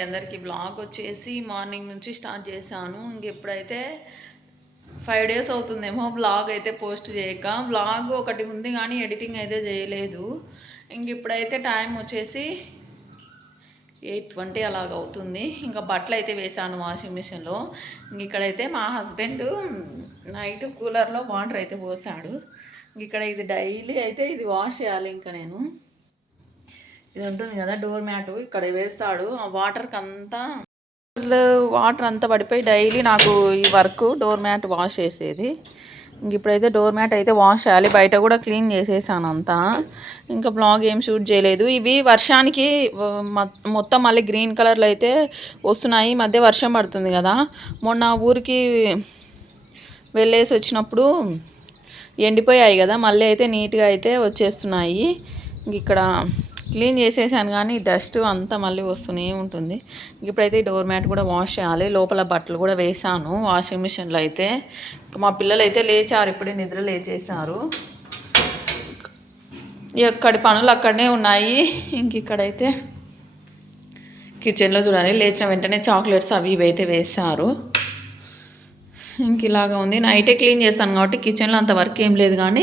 అందరికీ బ్లాగ్ వచ్చేసి మార్నింగ్ నుంచి స్టార్ట్ చేశాను. ఎప్పుడైతే 5 days అవుతుందేమో బ్లాగ్ అయితే పోస్ట్ చేయక. బ్లాగ్ ఒకటి ఉంది కానీ ఎడిటింగ్ అయితే చేయలేదు. ఇప్పుడైతే టైం వచ్చేసి 8:20 అలాగ అవుతుంది. ఇంకా బట్టలు అయితే వేసాను వాషింగ్ మిషన్లో. ఇక్కడైతే మా హస్బెండ్ నైట్ కూలర్లో వాటర్ అయితే పోసాడు. ఇక్కడ ఇది డైలీ అయితే ఇది వాష్ చేయాలి. ఇంకా నేను ఇది ఉంటుంది కదా డోర్ మ్యాట్, ఇక్కడ వేస్తాడు. ఆ వాటర్కి అంతా వాటర్ అంతా పడిపోయి డైలీ నాకు ఈ వర్క్ డోర్ మ్యాట్ వాష్ చేసేది. ఇప్పుడైతే డోర్ మ్యాట్ అయితే వాష్ చేయాలి. బయట కూడా క్లీన్ చేసేసాను అంతా. ఇంకా బ్లాగ్ ఏం షూట్ చేయలేదు. ఇవి వర్షానికి మొత్తం మళ్ళీ గ్రీన్ కలర్లో అయితే వస్తున్నాయి. మధ్య వర్షం పడుతుంది కదా, మొన్న ఊరికి వెళ్ళేసి వచ్చినప్పుడు ఎండిపోయాయి కదా, మళ్ళీ అయితే నీట్గా అయితే వచ్చేస్తున్నాయి. ఇక్కడ క్లీన్ చేసేసాను కానీ డస్ట్ అంతా మళ్ళీ వస్తూనే ఉంటుంది. ఇప్పుడైతే డోర్ మ్యాట్ కూడా వాష్ చేయాలి. లోపల బట్టలు కూడా వేసాను వాషింగ్ మిషన్లో. అయితే మా పిల్లలు అయితే లేచారు, ఇప్పుడే నిద్ర లేచేసారు. ఎక్కడి పనులు అక్కడనే ఉన్నాయి. ఇక్కడైతే కిచెన్లో చూడాలి, లేచిన వెంటనే చాక్లెట్స్ అవి ఇవి అయితే వేసారు. ఇలాగా ఉంది. నైటే క్లీన్ చేస్తాను కాబట్టి కిచెన్లో అంత వర్క్ ఏం లేదు. కానీ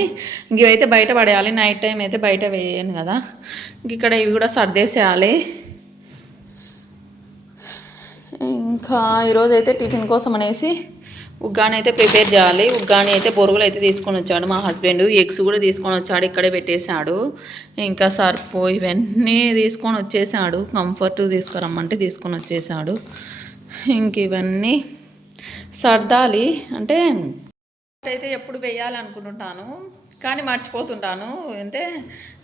ఇవైతే బయట పడేయాలి. నైట్ టైం అయితే బయట వేయను కదా. ఇక్కడ ఇవి కూడా సర్దేసేయాలి. ఇంకా ఈరోజు అయితే టిఫిన్ కోసం అనేసి ఉగ్గాని అయితే ప్రిపేర్ చేయాలి. ఉగ్గాని అయితే బొరుగులు అయితే తీసుకొని వచ్చాడు మా హస్బెండ్. ఎగ్స్ కూడా తీసుకొని వచ్చాడు, ఇక్కడే పెట్టేశాడు. ఇంకా సర్పు ఇవన్నీ తీసుకొని వచ్చేసాడు. కంఫర్ట్ తీసుకురమ్మంటే తీసుకొని వచ్చేసాడు. ఇవన్నీ సర్దాలి. అంటే అయితే ఎప్పుడు వేయాలనుకుంటుంటాను కానీ మర్చిపోతుంటాను. అంటే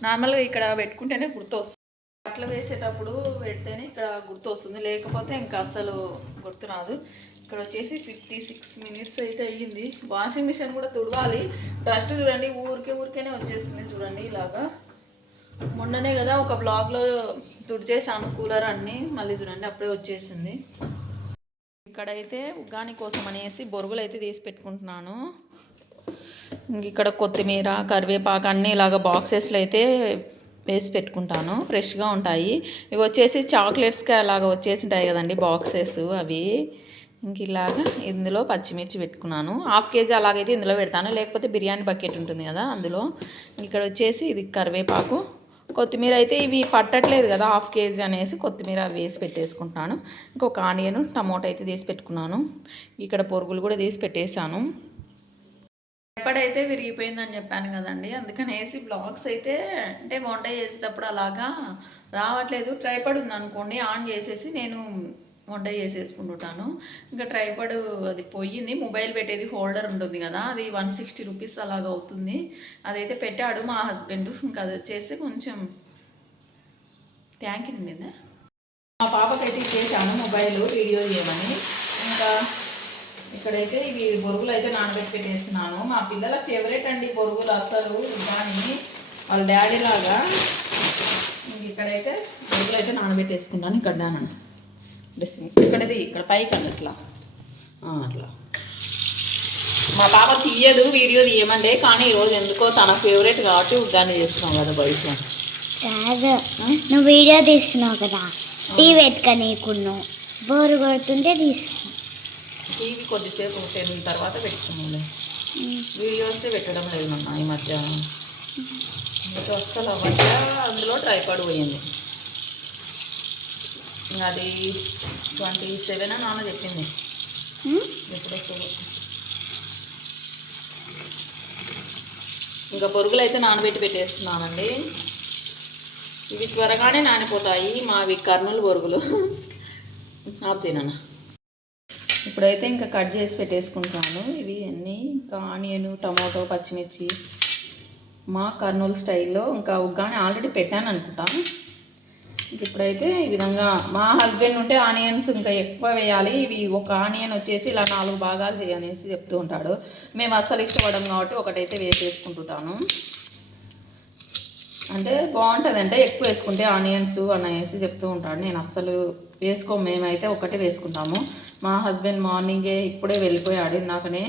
నార్మల్గా ఇక్కడ పెట్టుకుంటేనే గుర్తొస్తుంది. బట్టలు వేసేటప్పుడు పెడితేనే ఇక్కడ గుర్తొస్తుంది, లేకపోతే ఇంకా అస్సలు గుర్తురాదు. ఇక్కడ వచ్చేసి 56 minutes అయితే అయ్యింది. వాషింగ్ మిషన్ కూడా తుడవాలి. డస్ట్ చూడండి ఊరికేనే వచ్చేస్తుంది చూడండి ఇలాగా. మొన్ననే కదా ఒక బ్లాగ్లో తుడిచేసాను కూలర్ అన్నీ, మళ్ళీ చూడండి అప్పుడే వచ్చేసింది. ఇక్కడైతే ఉగ్గాని కోసం అనేసి బొరుగులు అయితే తీసి పెట్టుకుంటున్నాను. ఇక్కడ కొత్తిమీర కరివేపాకు అన్నీ ఇలాగ బాక్సెస్లో అయితే వేసి పెట్టుకుంటాను, ఫ్రెష్గా ఉంటాయి. ఇవి వచ్చేసి చాక్లెట్స్కి అలాగ వచ్చేసి ఉంటాయి కదండి బాక్సెస్, అవి. ఇలాగ ఇందులో పచ్చిమిర్చి పెట్టుకున్నాను. 1/2 kg అలాగైతే ఇందులో పెడతాను, లేకపోతే బిర్యానీ బకెట్ ఉంటుంది కదా అందులో. ఇక్కడ వచ్చేసి ఇది కరివేపాకు, కొత్తిమీర అయితే ఇవి పట్టట్లేదు కదా 1/2 kg అనేసి కొత్తిమీర వేసి పెట్టేసుకుంటున్నాను. ఇంకొక ఆనియన్ టమోటా అయితే తీసి పెట్టుకున్నాను. ఇక్కడ పొరుగులు కూడా తీసి పెట్టేశాను. ఎప్పుడైతే విరిగిపోయిందని చెప్పాను కదండి, అందుకనేసి బ్లాగ్స్ అయితే అంటే వంట చేసేటప్పుడు అలాగా రావట్లేదు. ట్రైపాడ్ ఉందనుకోండి, ఆన్ చేసేసి నేను వంట చేసేసుకుంటుంటాను. ఇంకా ట్రైపాడ్ అది పోయింది. మొబైల్ పెట్టేది హోల్డర్ ఉంటుంది కదా, అది 160 rupees అలాగ అవుతుంది. అదైతే పెట్టాడు మా హస్బెండ్. ఇంకా అది వచ్చేసి కొంచెం ట్యాంక్ నిండిందా. మా పాపకైతే ఇచ్చేసాను మొబైల్ వీడియో చేయమని. ఇంకా ఇక్కడైతే ఇవి బొరుగులు అయితే నానబెట్టి పెట్టేస్తున్నాను. మా పిల్లల ఫేవరెట్ అండి బొరుగులు, అస్సలు కానీ వాళ్ళ డాడీ లాగా. ఇక్కడైతే బొరుగులు అయితే నానబెట్టేసుకున్నాను. ఇక్కడ నానండి ఇక్కడది ఇక్కడ పైకి అండి అట్లా అట్లా. మా పాప తీయదు వీడియో తీయమంటే, కానీ ఈరోజు ఎందుకో తన ఫేవరెట్ కాబట్టి ఉగ్గాని చేస్తున్నాం కదా బయట. నువ్వు వీడియో తీస్తున్నావు కదా, టీవీ పెట్టుక నీకున్నావు బోరు కొడుతుంటే తీసుకున్నావు. టీవీ కొద్దిసేపు 10 తర్వాత పెట్టుకున్నాను. వీడియోసే పెట్టడం లేదు అన్న ఈ మధ్య. అస్సలు అవ్వక అందులో ట్రైపాడ్ పోయింది. అది 27 నాన్న చెప్పింది. ఎప్పుడు వస్తుందో. ఇంకా బొరుగులు అయితే నానబెట్టి పెట్టేస్తున్నానండి. ఇవి త్వరగానే నానిపోతాయి. మావి కర్నూలు బొరుగులు. ఆఫ్ చేయనన్న. ఇప్పుడైతే ఇంకా కట్ చేసి పెట్టేసుకుంటాను. ఇవి అన్నీ ఇంకా ఆనియన్ టమాటో పచ్చిమిర్చి మా కర్నూలు స్టైల్లో. ఇంకా ఉగ్గాని ఆల్రెడీ పెట్టాను అనుకుంటాను. ఇప్పుడైతే ఈ విధంగా మా హస్బెండ్ ఉంటే ఆనియన్స్ ఇంకా ఎక్కువ వేయాలి, ఇవి ఒక ఆనియన్ వచ్చేసి ఇలా 4 భాగాలు చేయనేసి చెప్తూ ఉంటాడు. మేము అస్సలు ఇష్టపడం కాబట్టి ఒకటైతే వేసేసుకుంటుంటాను. అంటే బాగుంటుంది అంటే ఎక్కువ వేసుకుంటే ఆనియన్స్ అనేసి చెప్తూ ఉంటాడు. నేను అస్సలు వేసుకోము, మేమైతే ఒకటే వేసుకుంటాము. మా హస్బెండ్ మార్నింగే ఇప్పుడే వెళ్ళిపోయాడు ఇందాకనే.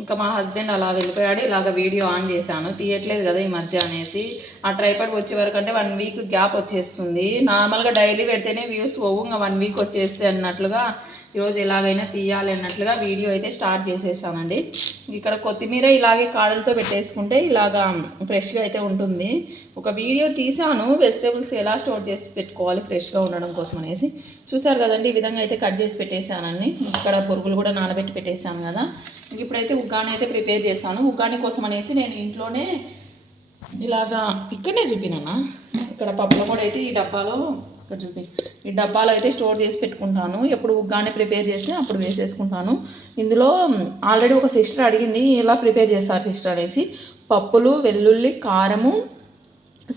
ఇంకా మా హస్బెండ్ అలా వెళ్ళిపోయాడు. ఇలాగ వీడియో ఆన్ చేశాను, తీయట్లేదు కదా ఈ మధ్య అనేసి. ఆ ట్రైపాడ్ వచ్చే వరకు అంటే 1 వీక్ గ్యాప్ వచ్చేస్తుంది. నార్మల్గా డైలీ పెడితేనే వ్యూస్ పోవు, ఇంకా 1 వీక్ వచ్చేస్తే అన్నట్లుగా ఈరోజు ఎలాగైనా తీయాలి అన్నట్లుగా వీడియో అయితే స్టార్ట్ చేసేసానండి. ఇక్కడ కొత్తిమీర ఇలాగే కాడలతో పెట్టేసుకుంటే ఇలాగా ఫ్రెష్గా అయితే ఉంటుంది. ఒక వీడియో తీసాను వెజిటేబుల్స్ ఎలా స్టోర్ చేసి పెట్టుకోవాలి ఫ్రెష్గా ఉండడం కోసం అనేసి. చూసారు కదండి, ఈ విధంగా అయితే కట్ చేసి పెట్టేశానండి. ఇక్కడ పురుగులు కూడా నానబెట్టి పెట్టేశాను కదా. ఇప్పుడైతే ఉగ్గాని అయితే ప్రిపేర్ చేస్తాను. ఉగ్గాని కోసం అనేసి నేను ఇంట్లోనే ఇలాగా ఇక్కడనే చూపినా, ఇక్కడ పప్పుల కూడా అయితే ఈ డబ్బాలో ఇక్కడ ఈ డబ్బాలో అయితే స్టోర్ చేసి పెట్టుకుంటాను. ఎప్పుడు ఉగ్గాని ప్రిపేర్ చేస్తే అప్పుడు వేసేసుకుంటాను. ఇందులో ఆల్రెడీ ఒక సిస్టర్ అడిగింది ఎలా ప్రిపేర్ చేస్తారు సిస్టర్ అనేసి. పప్పులు, వెల్లుల్లి, కారము,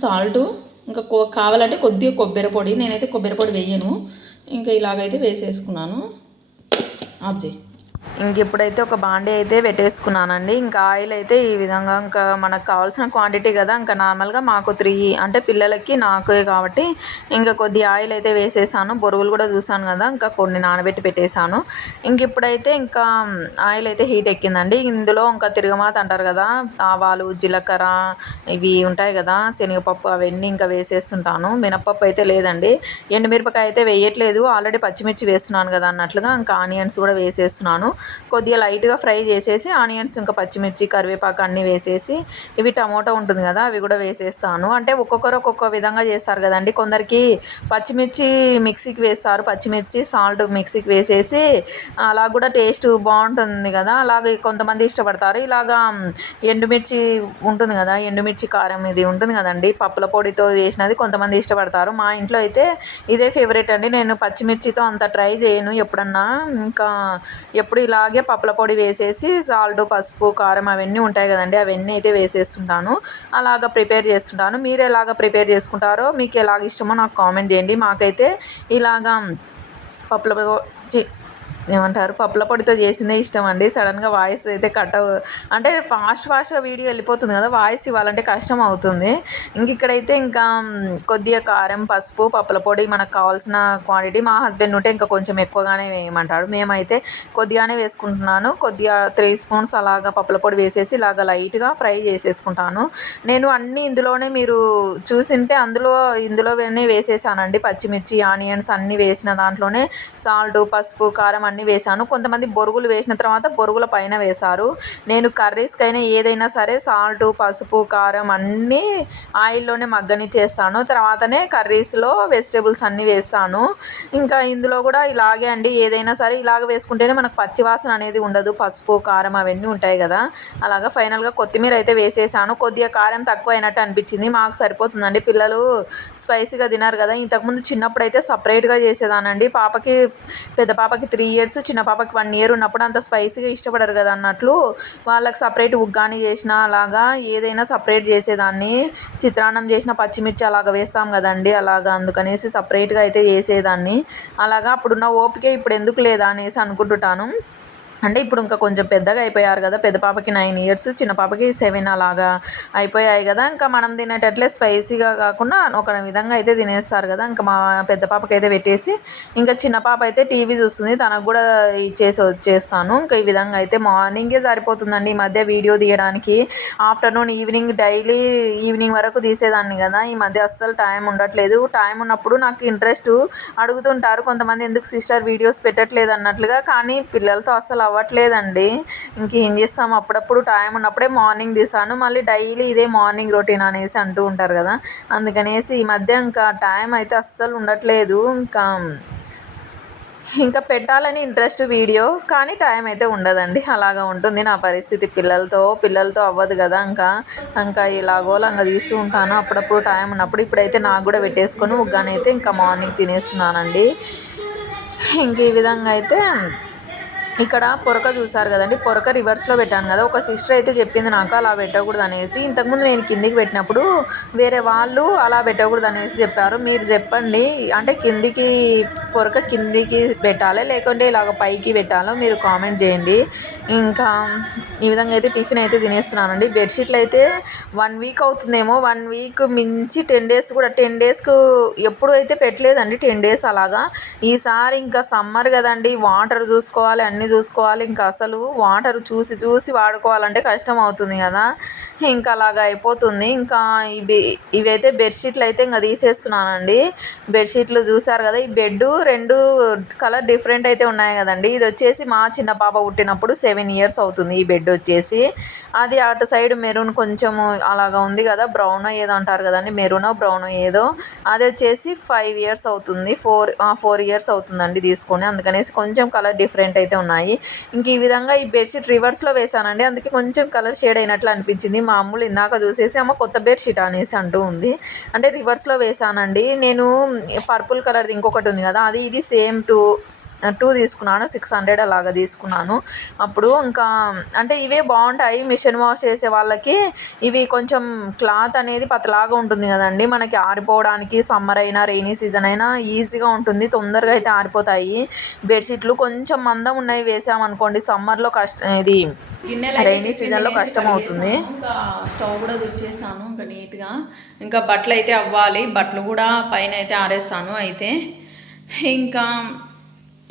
సాల్టు, ఇంకా కావాలంటే కొద్దిగా కొబ్బరి పొడి. నేనైతే కొబ్బరి పొడి వేయను. ఇంకా ఇలాగైతే వేసేసుకున్నాను. అజ్జీ ఇంక ఇప్పుడైతే ఒక బాండీ అయితే పెట్టేసుకున్నానండి. ఇంకా ఆయిల్ అయితే ఈ విధంగా ఇంకా మనకు కావాల్సిన క్వాంటిటీ కదా, ఇంకా నార్మల్గా మాకు 3 అంటే పిల్లలకి నాకే కాబట్టి ఇంకా కొద్ది ఆయిల్ అయితే వేసేసాను. బొరుగులు కూడా చూసాను కదా, ఇంకా కొన్ని నానబెట్టి పెట్టేశాను. ఇంక ఇప్పుడైతే ఇంకా ఆయిల్ అయితే హీట్ ఎక్కిందండి. ఇందులో ఇంకా తిరగమాత అంటారు కదా, ఆవాలు, జీలకర్ర ఇవి ఉంటాయి కదా, శనగపప్పు అవన్నీ ఇంకా వేసేస్తుంటాను. మినపప్పు అయితే లేదండి. ఎండుమిరపకాయ అయితే వేయట్లేదు, ఆల్రెడీ పచ్చిమిర్చి వేస్తున్నాను కదా అన్నట్లుగా ఇంకా ఆనియన్స్ కూడా వేసేస్తున్నాను. కొద్దిగా లైట్గా ఫ్రై చేసేసి ఆనియన్స్ ఇంకా పచ్చిమిర్చి, కరివేపాకు అన్నీ వేసేసి ఇవి టమోటా ఉంటుంది కదా అవి కూడా వేసేస్తాను. అంటే ఒక్కొక్కరు ఒక్కొక్క విధంగా చేస్తారు కదండి. కొందరికి పచ్చిమిర్చి మిక్సీకి వేస్తారు, పచ్చిమిర్చి సాల్ట్ మిక్సీకి వేసేసి అలా కూడా టేస్ట్ బాగుంటుంది కదా, అలాగే కొంతమంది ఇష్టపడతారు. ఇలాగా ఎండుమిర్చి ఉంటుంది కదా, ఎండుమిర్చి కారం ఇది ఉంటుంది కదండి, పప్పుల పొడితో చేసినది కొంతమంది ఇష్టపడతారు. మా ఇంట్లో అయితే ఇదే ఫేవరెట్ అండి. నేను పచ్చిమిర్చితో అంత ట్రై చేయను ఎప్పుడన్నా. ఇంకా ఎప్పుడు ఇలాగే పప్పుల పొడి వేసేసి సాల్ట్, పసుపు, కారం అవన్నీ ఉంటాయి కదండి అవన్నీ అయితే వేసేస్తుంటాను. అలాగా ప్రిపేర్ చేస్తుంటాను. మీరు ఎలాగ ప్రిపేర్ చేసుకుంటారో, మీకు ఎలాగ ఇష్టమో నాకు కామెంట్ చేయండి. మాకైతే ఇలాగా పప్పుల పొడితో చేసిందే ఇష్టం అండి. సడన్గా వాయిస్ అయితే అంటే ఫాస్ట్గా వీడియో వెళ్ళిపోతుంది కదా, వాయిస్ ఇవ్వాలంటే కష్టం అవుతుంది. ఇక్కడైతే ఇంకా కొద్దిగా కారం, పసుపు, పప్పుల పొడి మనకు కావాల్సిన క్వాంటిటీ. మా హస్బెండ్ ఉంటే ఇంకా కొంచెం ఎక్కువగానే వేయమంటాడు, మేమైతే కొద్దిగానే వేసుకుంటున్నాను. కొద్దిగా 3 స్పూన్స్ అలాగా పప్పుల పొడి వేసేసి ఇలాగ లైట్గా ఫ్రై చేసేసుకుంటాను. నేను అన్నీ ఇందులోనే మీరు చూసింటే ఇందులోనే వేసేసానండి. పచ్చిమిర్చి, ఆనియన్స్ అన్నీ వేసిన దాంట్లోనే సాల్ట్, పసుపు, కారం అన్నీ వేసాను. కొంతమంది బొరుగులు వేసిన తర్వాత బొరుగుల పైన వేశారు. నేను కర్రీస్కైనా ఏదైనా సరే సాల్ట్, పసుపు, కారం అన్నీ ఆయిల్లోనే మగ్గనిచ్చేస్తాను. తర్వాతనే కర్రీస్లో వెజిటేబుల్స్ అన్నీ వేస్తాను. ఇంకా ఇందులో కూడా ఇలాగే అండి, ఏదైనా సరే ఇలాగ వేసుకుంటేనే మనకు పచ్చివాసన అనేది ఉండదు. పసుపు, కారం అవన్నీ ఉంటాయి కదా. అలాగా ఫైనల్గా కొత్తిమీర అయితే వేసేసాను. కొద్దిగా కారం తక్కువ అయినట్టు అనిపించింది, మాకు సరిపోతుందండి. పిల్లలు స్పైసీగా తినారు కదా. ఇంతకుముందు చిన్నప్పుడు అయితే సపరేట్గా చేసేదానండి. పెద్ద పాపకి 3 years, చిన్న పాపకి 1 year ఉన్నప్పుడు అంత స్పైసీగా ఇష్టపడరు కదా అన్నట్లు వాళ్ళకి సపరేట్ ఉగ్గాని చేసిన అలాగా ఏదైనా సపరేట్ చేసేదాన్ని. చిత్రాన్నం చేసిన పచ్చిమిర్చి అలాగ వేస్తాం కదండి, అలాగా అందుకనేసి సపరేట్గా అయితే చేసేదాన్ని. అలాగా అప్పుడున్న ఓపిక ఇప్పుడు ఎందుకు లేదా అనేసి అనుకుంటుంటాను. అంటే ఇప్పుడు ఇంకా కొంచెం పెద్దగా అయిపోయారు కదా, పెద్ద పాపకి 9 years, చిన్న పాపకి 7 అలాగా అయిపోయాయి కదా. ఇంకా మనం తినేటట్లే స్పైసీగా కాకుండా ఒక విధంగా అయితే తినేస్తారు కదా. ఇంకా మా పెద్ద పాపకి అయితే పెట్టేసి ఇంకా చిన్న పాప అయితే టీవీ చూస్తుంది, తనకు కూడా ఇచ్చేసి వచ్చేస్తాను. ఇంకా ఈ విధంగా అయితే మార్నింగే సరిపోతుందండి ఈ మధ్య వీడియో తీయడానికి. ఆఫ్టర్నూన్, ఈవినింగ్ డైలీ ఈవినింగ్ వరకు తీసేదాన్ని కదా, ఈ మధ్య అస్సలు టైం ఉండట్లేదు. టైం ఉన్నప్పుడు నాకు ఇంట్రెస్ట్ అడుగుతుంటారు కొంతమంది, ఎందుకు సిస్టర్ వీడియోస్ పెట్టట్లేదు అన్నట్లుగా. కానీ పిల్లలతో అస్సలు అవ్వట్లేదండి. ఇంకేం చేస్తాము, అప్పుడప్పుడు టైం ఉన్నప్పుడే మార్నింగ్ తీసాను. మళ్ళీ డైలీ ఇదే మార్నింగ్ రొటీన్ అనేసి అంటూ ఉంటారు కదా, అందుకనేసి ఈ మధ్య ఇంకా టైం అయితే అస్సలు ఉండట్లేదు. ఇంకా పెట్టాలని ఇంట్రెస్ట్ వీడియో, కానీ టైం అయితే ఉండదండి. అలాగా ఉంటుంది నా పరిస్థితి. పిల్లలతో అవ్వదు కదా. ఇంకా ఇలాగోలా తీస్తూ ఉంటాను అప్పుడప్పుడు టైం ఉన్నప్పుడు. ఇప్పుడైతే నాకు కూడా పెట్టేసుకొని ఉగ్గానైతే ఇంకా మార్నింగ్ తినేస్తున్నానండి. ఇంక ఈ విధంగా అయితే ఇక్కడ పొరక చూసారు కదండి, పొరక రివర్స్లో పెట్టాను కదా. ఒక సిస్టర్ అయితే చెప్పింది నాకు అలా పెట్టకూడదు అనేసి. ఇంతకుముందు నేను కిందికి పెట్టినప్పుడు వేరే వాళ్ళు అలా పెట్టకూడదు అనేసి చెప్పారు. మీరు చెప్పండి, అంటే పొరక కిందికి పెట్టాలి లేకుంటే ఇలాగ పైకి పెట్టాలో మీరు కామెంట్ చేయండి. ఇంకా ఈ విధంగా అయితే టిఫిన్ అయితే తినేస్తున్నానండి. బెడ్షీట్లు అయితే 1 week అవుతుందేమో, 1 week మించి 10 days కూడా, 10 daysకు ఎప్పుడు అయితే పెట్టలేదండి, 10 days అలాగా. ఈసారి ఇంకా సమ్మర్ కదండి, వాటర్ చూసుకోవాలి, అన్నీ చూసుకోవాలి. ఇంకా అసలు వాటర్ చూసి చూసి వాడుకోవాలంటే కష్టం అవుతుంది కదా, ఇంకా అలాగా అయిపోతుంది. ఇంకా ఇవైతే బెడ్షీట్లు అయితే ఇంకా తీసేస్తున్నానండి. బెడ్షీట్లు చూసారు కదా, ఈ బెడ్ 2 కలర్ డిఫరెంట్ అయితే ఉన్నాయి కదండి. ఇది వచ్చేసి మా చిన్న పాప పుట్టినప్పుడు 7 ఇయర్స్ అవుతుంది ఈ బెడ్ వచ్చేసి. అది అటు సైడ్ మెరూన్ కొంచెం అలాగా ఉంది కదా, బ్రౌన్ ఏదో అంటారు కదండి, మెరూన్ బ్రౌన్ ఏదో, అది వచ్చేసి 5 ఇయర్స్ అవుతుంది, 4 ఇయర్స్ అవుతుందండి తీసుకొని. అందుకనేసి కొంచెం కలర్ డిఫరెంట్ అయితే ఉన్నాయి. ఇంక ఈ విధంగా ఈ బెడ్షీట్ రివర్స్లో వేసానండి, అందుకే కొంచెం కలర్ షేడ్ అయినట్లు అనిపించింది. మా అమ్ములు ఇందాక చూసేసి అమ్మ కొత్త బెడ్షీట్ అనేసి అంటూ ఉంది. అంటే రివర్స్లో వేసానండి నేను. పర్పుల్ కలర్ది ఇంకొకటి ఉంది కదా, అది ఇది సేమ్ టూ తీసుకున్నాను, 600 అలాగా తీసుకున్నాను అప్పుడు. ఇంకా అంటే ఇవే బాగుంటాయి మిషన్ వాష్ చేసే వాళ్ళకి. ఇవి కొంచెం క్లాత్ అనేది పతలాగా ఉంటుంది కదండి, మనకి ఆరిపోవడానికి సమ్మర్ అయినా రెయినీ సీజన్ అయినా ఈజీగా ఉంటుంది, తొందరగా అయితే ఆరిపోతాయి. బెడ్షీట్లు కొంచెం మందం ఉన్నాయి వేసామనుకోండి సమ్మర్లో ఇది రైనీ సీజన్లో కష్టం అవుతుంది. ఇంకా స్టవ్ కూడా తుడిచేసాను ఇంకా నీట్గా. ఇంకా బట్టలు అయితే అవ్వాలి, బట్టలు కూడా పైన అయితే ఆరేస్తాను. అయితే ఇంకా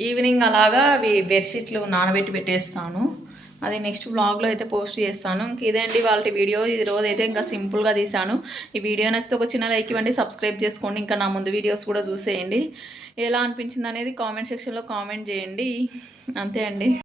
ఈవినింగ్ అలాగా అవి బెడ్షీట్లు నానబెట్టి పెట్టేస్తాను. అది నెక్స్ట్ వ్లాగ్లో అయితే పోస్ట్ చేస్తాను. ఇంక ఇదేంటి వాళ్ళ వీడియో. ఈ రోజు అయితే ఇంకా సింపుల్గా తీసాను. ఈ వీడియో నచ్చితే ఒక చిన్న లైక్ ఇవ్వండి, సబ్స్క్రైబ్ చేసుకోండి, ఇంకా నా ముందు వీడియోస్ కూడా చూసేయండి. ఎలా అనిపించింది అనేది కామెంట్ సెక్షన్లో కామెంట్ చేయండి. అంతే అండి.